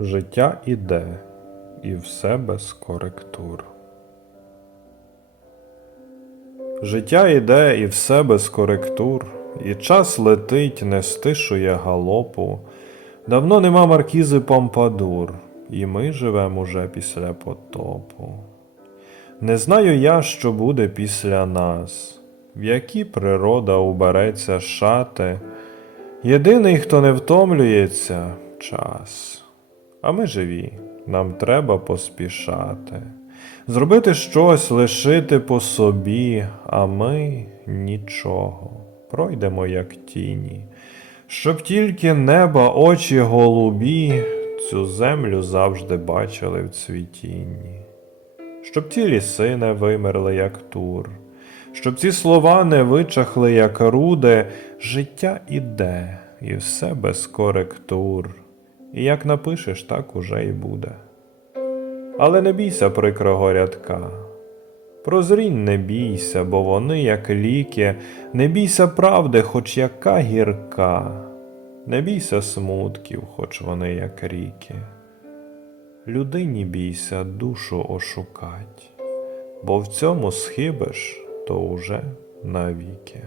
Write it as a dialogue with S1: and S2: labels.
S1: Життя іде, і все без коректур. Життя іде, і все без коректур, і час летить, не стишує галопу. Давно нема маркізи Помпадур, і ми живемо уже після потопу. Не знаю я, що буде після нас, в які природа убереться шати. Єдиний, хто не втомлюється, час. А ми живі, нам треба поспішати. Зробити щось, лишити по собі, а ми нічого. Пройдемо, як тіні. Щоб тільки неба, очі голубі цю землю завжди бачили в цвітінні. Щоб ті ліси не вимерли, як тур, щоб ці слова не вичахли, як руди, життя іде, і все без коректур. І як напишеш, так уже і буде. Але не бійся прикрого рядка. Прозрінь не бійся, бо вони, як ліки, не бійся правди, хоч яка гірка, не бійся смутків, хоч вони як ріки. Людині бійся душу ошукать, бо в цьому схибиш, то уже навіки.